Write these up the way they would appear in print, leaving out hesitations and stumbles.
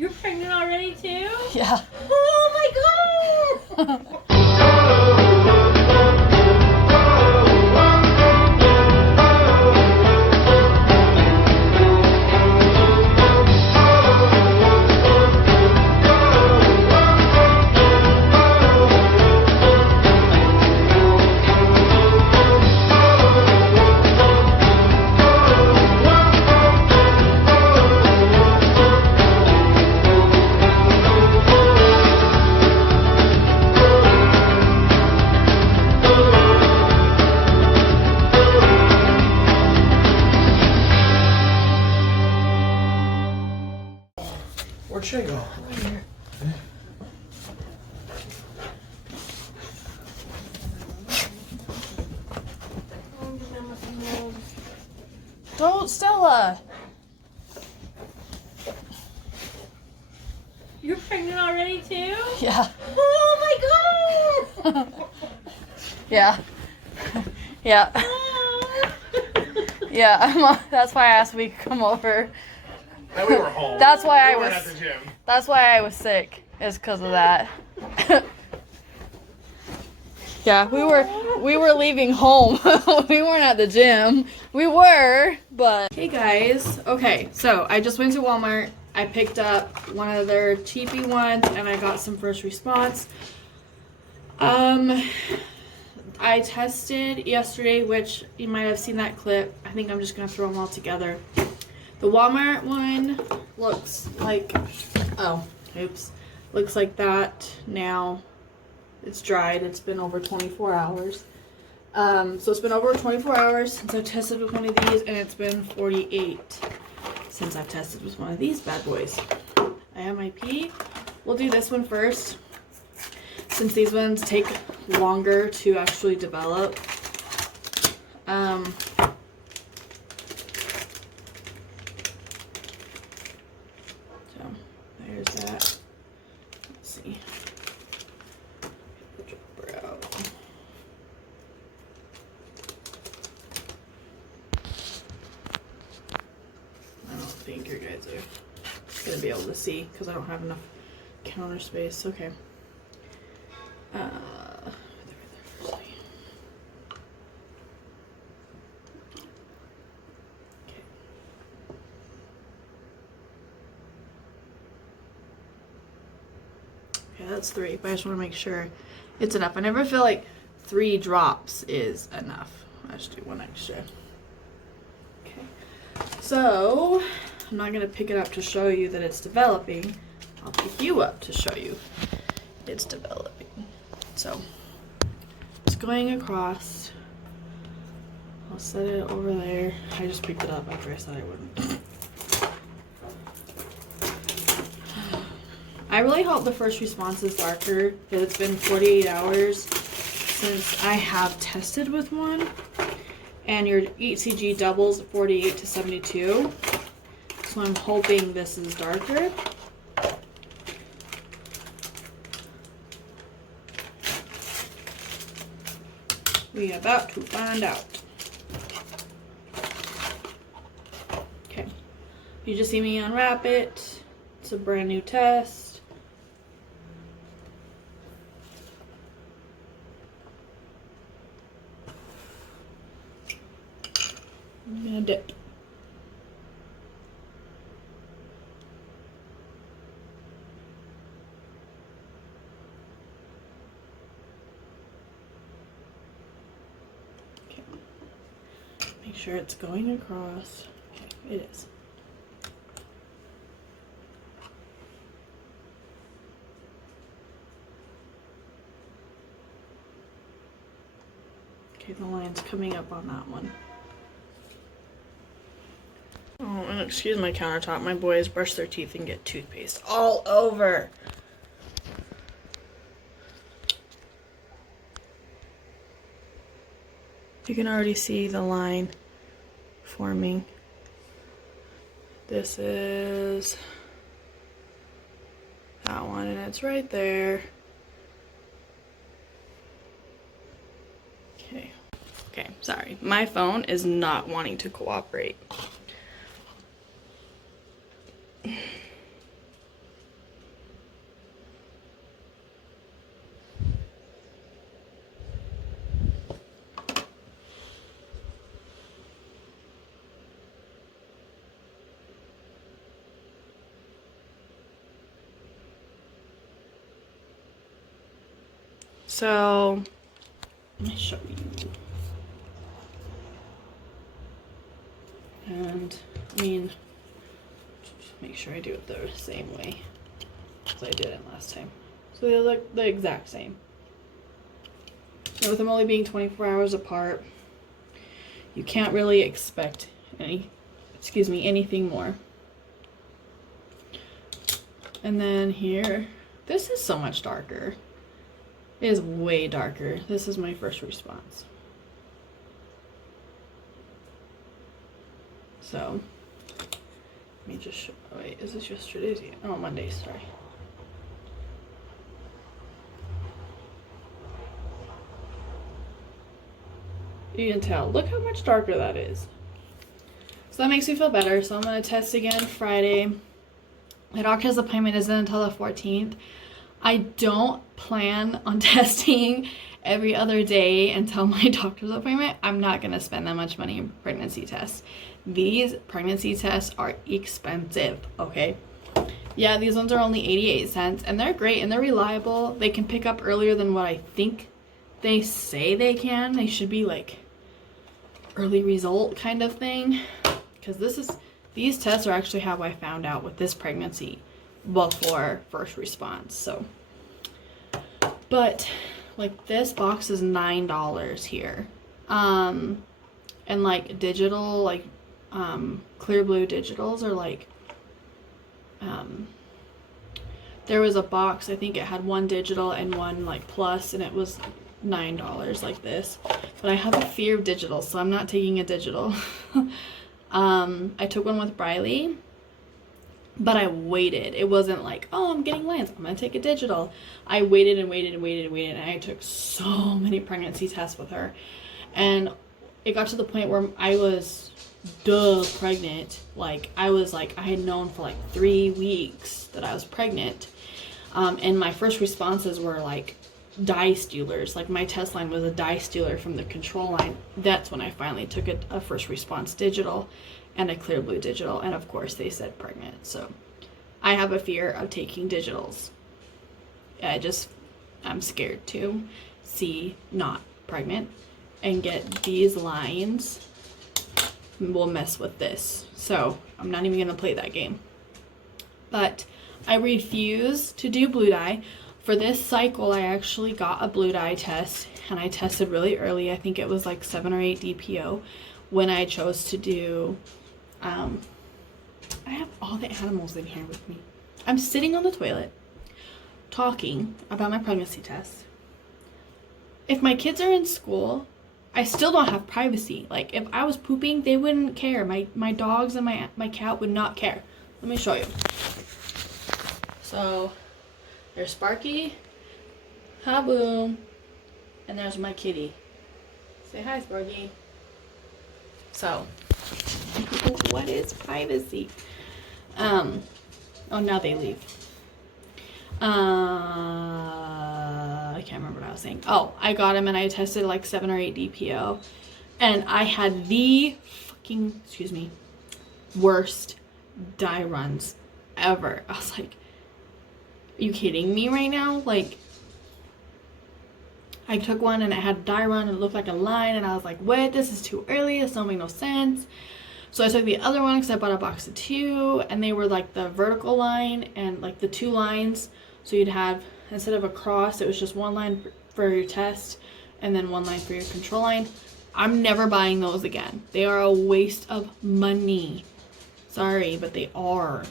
You're pregnant already too? Yeah. Oh my god! Where'd Shay go? Don't, Stella. You're pregnant already too? Yeah. Oh my god! Yeah. Yeah. Yeah. That's why I asked if we could come over. And we were home. That's why we I weren't was. at the gym. That's why I was sick. Is because of that. Yeah, we were leaving home. We weren't at the gym. We were, but hey guys. Okay, so I just went to Walmart. I picked up one of their cheapy ones and I got some first response. I tested yesterday, which you might have seen that clip. I think I'm just gonna throw them all together. The Walmart one looks like, oh, oops, looks like that now. It's dried. It's been over 24 hours. So it's been over 24 hours since I've tested with one of these, and it's been 48 since I've tested with one of these bad boys. I have my pee. We'll do this one first, since these ones take longer to actually develop. So there's that. Let's see. I don't think you guys are gonna be able to see because I don't have enough counter space. Okay. Okay, that's 3, but I just want to make sure it's enough. I never feel like 3 drops is enough. I just do 1 extra. Okay. So, I'm not going to pick it up to show you that it's developing. I'll pick you up to show you it's developing. So, it's going across. I'll set it over there. I just picked it up after I said I wouldn't. I really hope the first response is darker, because it's been 48 hours since I have tested with one. And your ECG doubles 48 to 72. So I'm hoping this is darker. We are about to find out. Okay. You just see me unwrap it. It's a brand new test. I'm gonna dip. Okay. Make sure it's going across. Okay, it is. Okay, the line's coming up on that one. Oh, and excuse my countertop. My boys brush their teeth and get toothpaste all over. You can already see the line forming. This is that one, and it's right there. Okay. Okay, sorry. My phone is not wanting to cooperate. So let me show you. And I mean, just make sure I do it the same way as I did it last time. So they look the exact same. And with them only being 24 hours apart, you can't really expect anything more. And then here, this is so much darker. It is way darker. This is my first response. So, let me just show, oh wait, is this yesterday's? Oh, Monday, sorry. You can tell, look how much darker that is. So that makes me feel better. So I'm gonna test again Friday. My doctor's appointment isn't until the 14th. I don't plan on testing every other day until my doctor's appointment. I'm not gonna spend that much money in pregnancy tests. These pregnancy tests are expensive, okay? Yeah, these ones are only 88 cents and they're great and they're reliable. They can pick up earlier than what I think they say they can. They should be like early result kind of thing, because these tests are actually how I found out with this pregnancy before first response. So, but like this box is $9 here, and like digital, like Clear Blue digitals are like, there was a box, I think it had one digital and one like plus, and it was $9 like this. But I have a fear of digital, so I'm not taking a digital. I took one with Briley, but I waited. It wasn't like, oh, I'm getting Lance, I'm gonna take a digital. I waited and waited and waited and waited, and I took so many pregnancy tests with her, and it got to the point where I was pregnant. Like I had known for like 3 weeks that I was pregnant, and my first responses were like dye stealers. Like my test line was a dye stealer from the control line. That's when I finally took a first response digital and a Clear Blue digital, and of course they said pregnant. So I have a fear of taking digitals. I'm scared to see not pregnant and get these lines will mess with this. So I'm not even gonna play that game. But I refuse to do blue dye. For this cycle, I actually got a blue dye test, and I tested really early. I think it was like 7 or 8 DPO when I chose to do, I have all the animals in here with me. I'm sitting on the toilet talking about my pregnancy test. If my kids are in school, I still don't have privacy. Like if I was pooping, they wouldn't care. My dogs and my cat would not care. Let me show you. So there's Sparky, Haboom, and there's my kitty. Say hi, Sparky. So, what is privacy? Oh, now they leave. I can't remember what I was saying. Oh, I got him and I tested like 7 or 8 DPO, and I had the fucking, worst dye runs ever. I was like, are you kidding me right now? Like, I took one and it had a dye run and it looked like a line, and I was like, what? This is too early. This don't make no sense. So I took the other one because I bought a box of 2, and they were like the vertical line and like the 2 lines. So you'd have, instead of a cross, it was just 1 line for your test and then 1 line for your control line. I'm never buying those again. They are a waste of money. Sorry, but they are.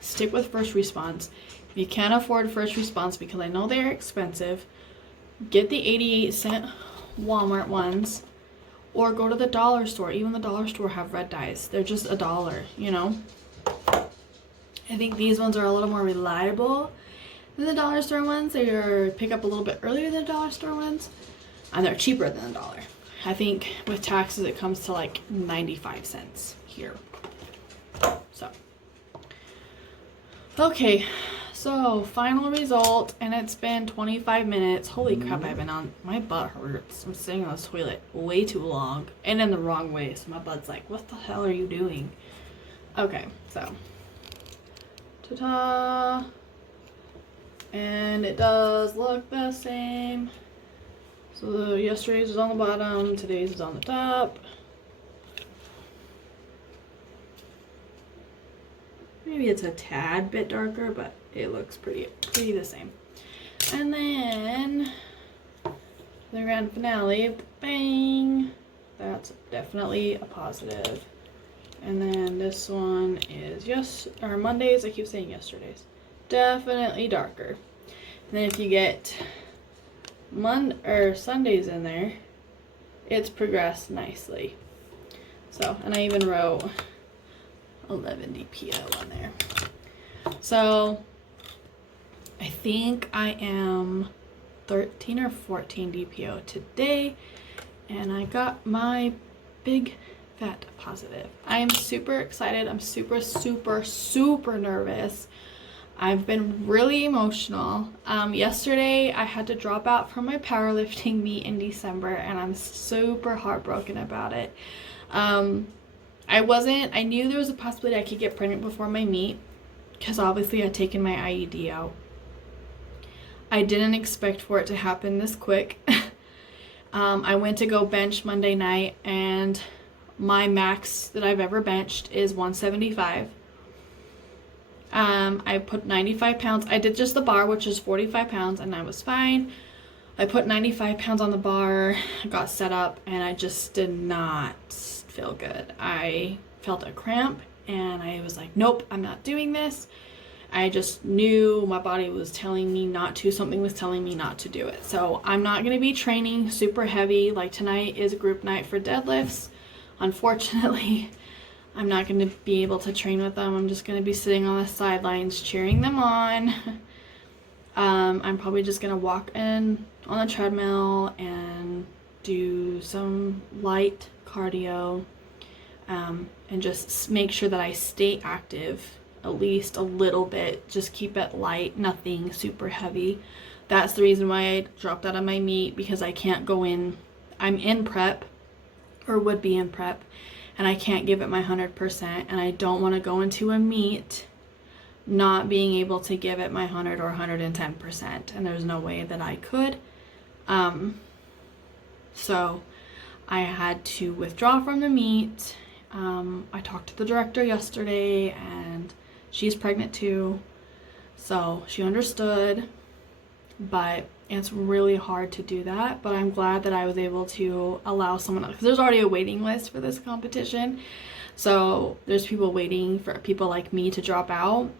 Stick with first response. If you can't afford first response, because I know they're expensive, get the 88-cent Walmart ones, or go to the dollar store. Even the dollar store have red dyes. They're just $1, you know? I think these ones are a little more reliable than the dollar store ones. They pick up a little bit earlier than the dollar store ones, and they're cheaper than $1. I think with taxes it comes to like 95 cents here. So, okay. So, final result, and it's been 25 minutes. Holy crap, I've been on, my butt hurts. I'm sitting on this toilet way too long, and in the wrong way, so my butt's like, what the hell are you doing? Okay, so, ta-da, and it does look the same. So yesterday's is on the bottom, today's is on the top. Maybe it's a tad bit darker, but it looks pretty the same. And then the grand finale, bang! That's definitely a positive. And then this one is Mondays. I keep saying yesterday's. Definitely darker. And then if you get Sundays in there, it's progressed nicely. So, and I even wrote 11 DPO on there. So I think I am 13 or 14 DPO today, and I got my big fat positive. I am super excited. I'm super nervous. I've been really emotional. Yesterday I had to drop out from my powerlifting meet in December, and I'm super heartbroken about it. I knew there was a possibility I could get pregnant before my meet, because obviously I'd taken my IUD out. I didn't expect for it to happen this quick. I went to go bench Monday night, and my max that I've ever benched is 175. I put 95 pounds. I did just the bar, which is 45 pounds, and I was fine. I put 95 pounds on the bar, got set up, and I just did not feel good. I felt a cramp, and I was like, nope, I'm not doing this. I just knew my body was telling me not to. Something was telling me not to do it. So I'm not going to be training super heavy. Like tonight is group night for deadlifts. Unfortunately, I'm not going to be able to train with them. I'm just going to be sitting on the sidelines cheering them on. I'm probably just going to walk in on the treadmill and do some light cardio, and just make sure that I stay active at least a little bit. Just keep it light, nothing super heavy. That's the reason why I dropped out of my meet, because I can't go in. I'm in prep, or would be in prep, and I can't give it my 100%, and I don't want to go into a meet not being able to give it my 100 or 110%, and there's no way that I could. So I had to withdraw from the meet. I talked to the director yesterday, and she's pregnant too, so she understood, but it's really hard to do that. But I'm glad that I was able to allow someone else, because there's already a waiting list for this competition, so there's people waiting for people like me to drop out.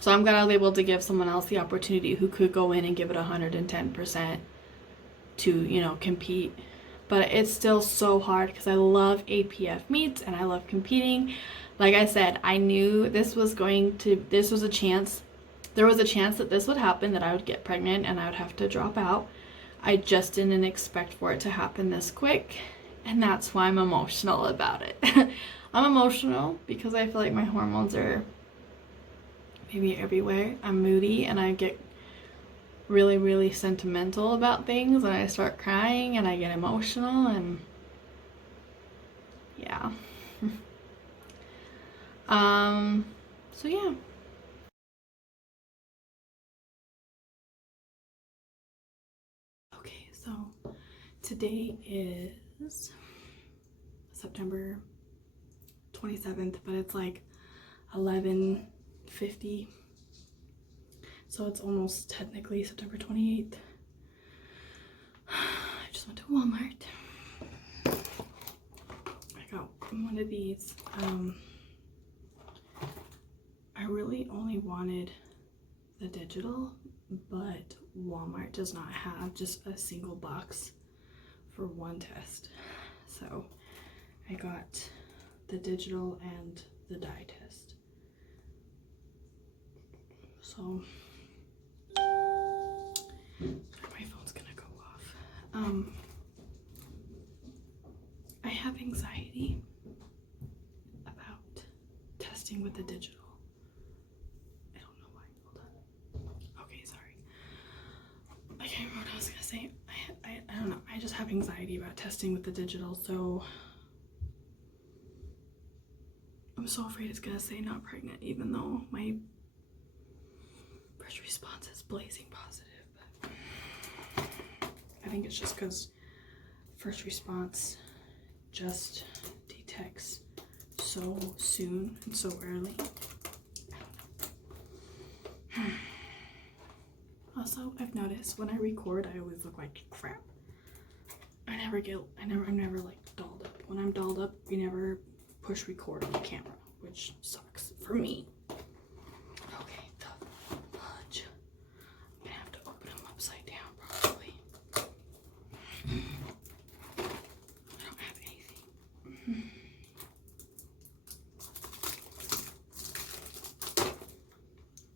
So I'm glad I was able to give someone else the opportunity who could go in and give it 110% to, compete. But it's still so hard, because I love APF meets and I love competing. Like I said, I knew there was a chance that this would happen, that I would get pregnant and I would have to drop out. I just didn't expect for it to happen this quick, and that's why I'm emotional about it. I'm emotional because I feel like my hormones are maybe everywhere. I'm moody, and I get really, really sentimental about things, and I start crying and I get emotional, and yeah. So yeah. Okay, so today is September 27th, but it's like 11:50. So it's almost technically September 28th. I just went to Walmart. I got one of these. I really only wanted the digital, but Walmart does not have just a single box for one test. So I got the digital and the dye test. So my phone's gonna go off. I have anxiety about testing with the digital. I don't know why. Hold on. Okay, sorry. I can't remember what I was gonna say. I don't know. I just have anxiety about testing with the digital, so I'm so afraid it's gonna say not pregnant, even though my first response is blazing positive. But I think it's just because first response just detects so soon and so early. Also, I've noticed when I record, I always look like crap. I'm never like dolled up. When I'm dolled up, we never push record on the camera, which sucks for me. Okay, the fudge. I'm gonna have to open them upside down probably. I don't have anything.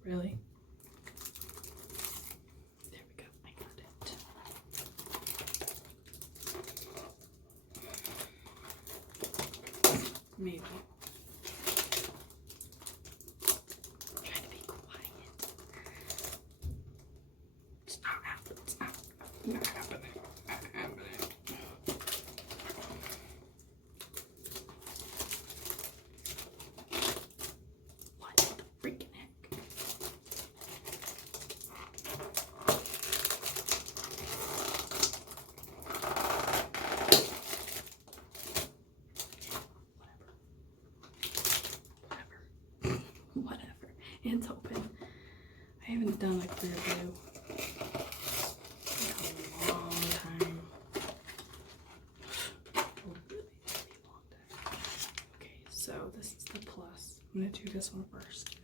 Really? There we go. I got it. Maybe. I'm trying to be quiet. It's not happening. It's not happening. Not happening. What the freaking heck? Whatever. It's open. I haven't done a clear blue in a long time. A really long time. Okay, so this is the plus. I'm gonna do this one first.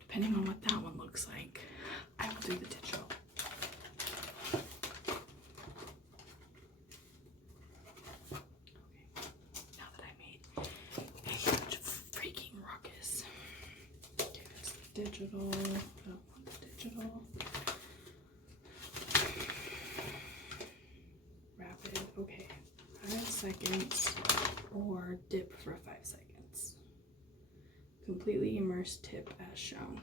Depending on what that one looks like, I will do the digital. Now that I made a huge freaking ruckus. Okay, that's the digital. I don't want the digital. Rapid. Okay. 5 seconds or dip for 5 seconds. Completely immersed tip as shown.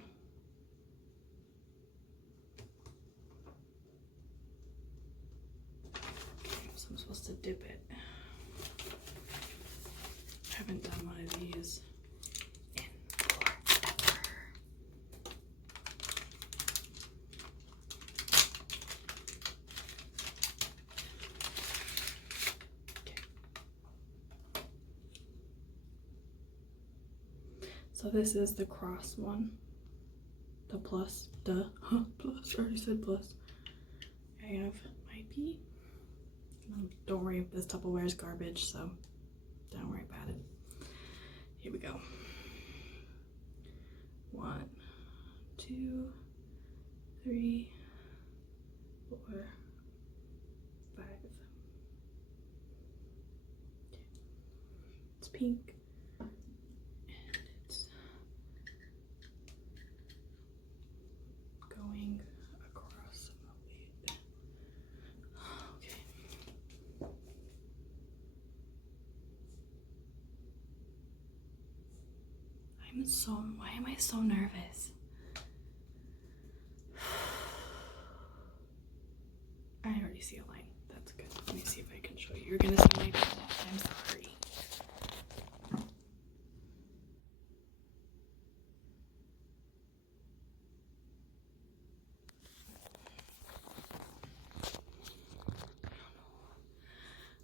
Okay, so I'm supposed to dip it. I haven't done one of these in forever. Okay. So this is the cross one. The plus, plus, I already said plus. I have my pee. Don't worry if this Tupperware is garbage, so don't worry about it. Here we go. 1, 2, 3, 4, 5. Okay. It's pink. And it's going across the lid. Okay. Why am I so nervous? I already see a line. That's good. Let me see if I can show you. You're gonna see my pen. I'm sorry.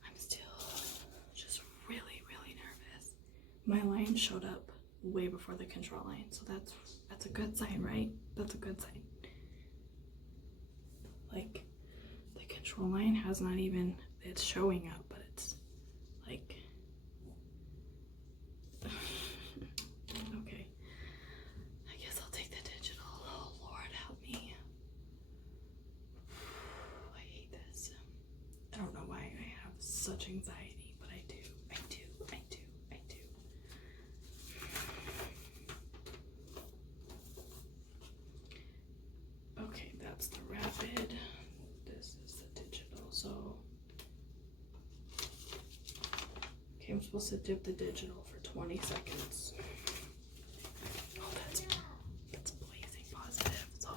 I'm still just really, really nervous. My line showed up way before the control line, so that's a good sign, right? That's a good sign. Like, the control line has not even, it's showing up, but it's like okay, I guess I'll take the digital. Oh Lord, help me. I hate this. I don't know why I have such anxiety, but I do. Okay, that's the rapid. This is the digital. So, okay, I'm supposed to dip the digital for 20 seconds. Oh, that's blazing positive. So, I'll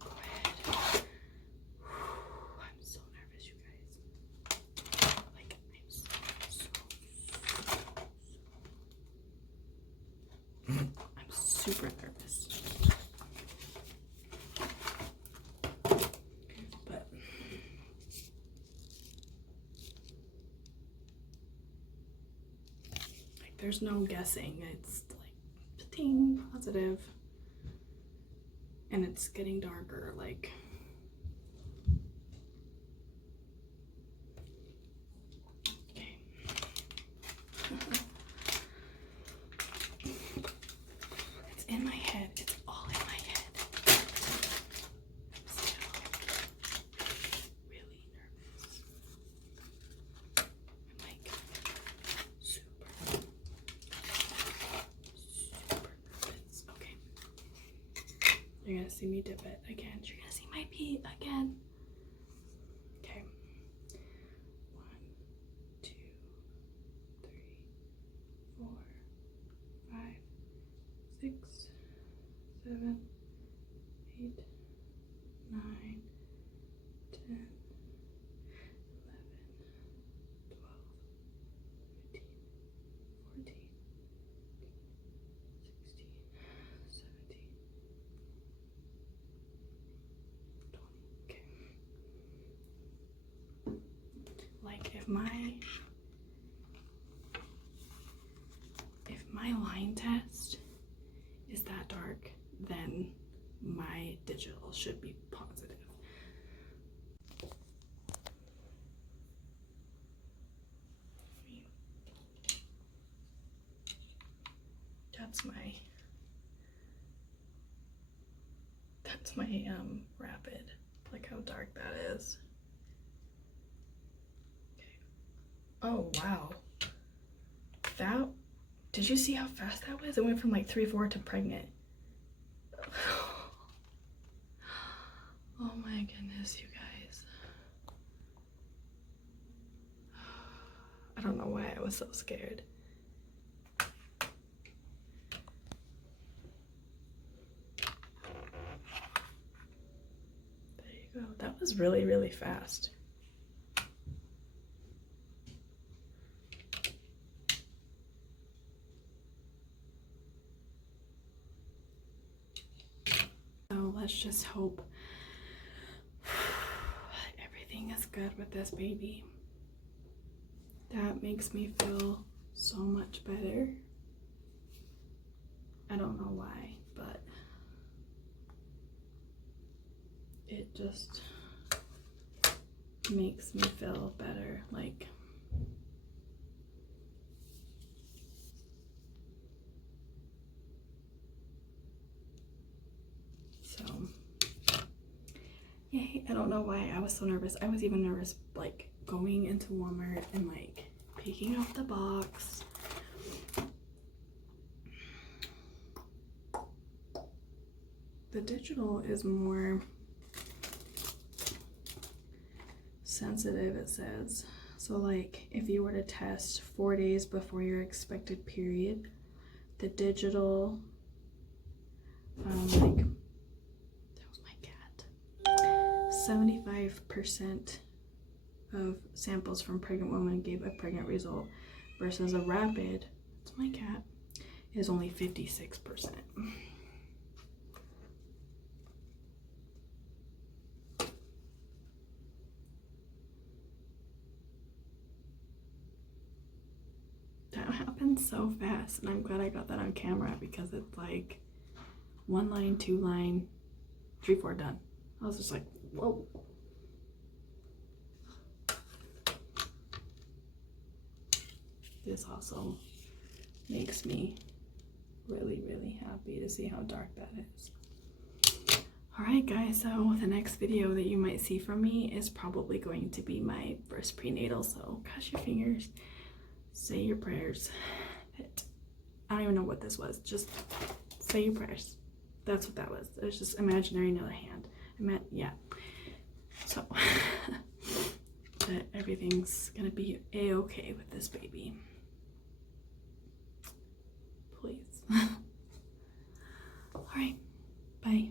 go ahead. I'm so nervous, you guys. Like, I'm super nervous. But there's no guessing. It's like ding, positive. And it's getting darker, like. Okay. It's in my head. It's all in my head. I'm still really nervous. I'm like super nervous. Okay. You're gonna see me dip it again. You're gonna see my pee again. Okay. 1, 2, 3, 4, 5, 6, 7, 8, 9, 10, 11, 12, 13, 14, 16, 17, 20. Okay. Like if my line test is that dark, then my digital should be positive. That's my rapid. Like how dark that is. Okay. Oh wow. Did you see how fast that was? It went from like 3-4 to pregnant. Oh my goodness, you guys. I don't know why I was so scared. There you go. That was really, really fast. So let's just hope everything is good with this baby. That makes me feel so much better. I don't know why, but it just makes me feel better. Like, so yay. I don't know why I was so nervous. I was even nervous like going into Walmart and like picking out the box. The digital is more sensitive, it says. So like if you were to test 4 days before your expected period, the digital like, that was my cat, 75% of samples from pregnant women gave a pregnant result, versus a rapid, it's my cat, is only 56%. That happened so fast, and I'm glad I got that on camera because it's like 1 line, 2 line, 3, 4 done. I was just like, whoa. This also makes me really, really happy to see how dark that is. Alright guys, so the next video that you might see from me is probably going to be my first prenatal, so cross your fingers, say your prayers. I don't even know what this was, just say your prayers. That's what that was. It was just imaginary in the other hand. Yeah. So, that everything's gonna be a-okay with this baby. Please. Alright, bye.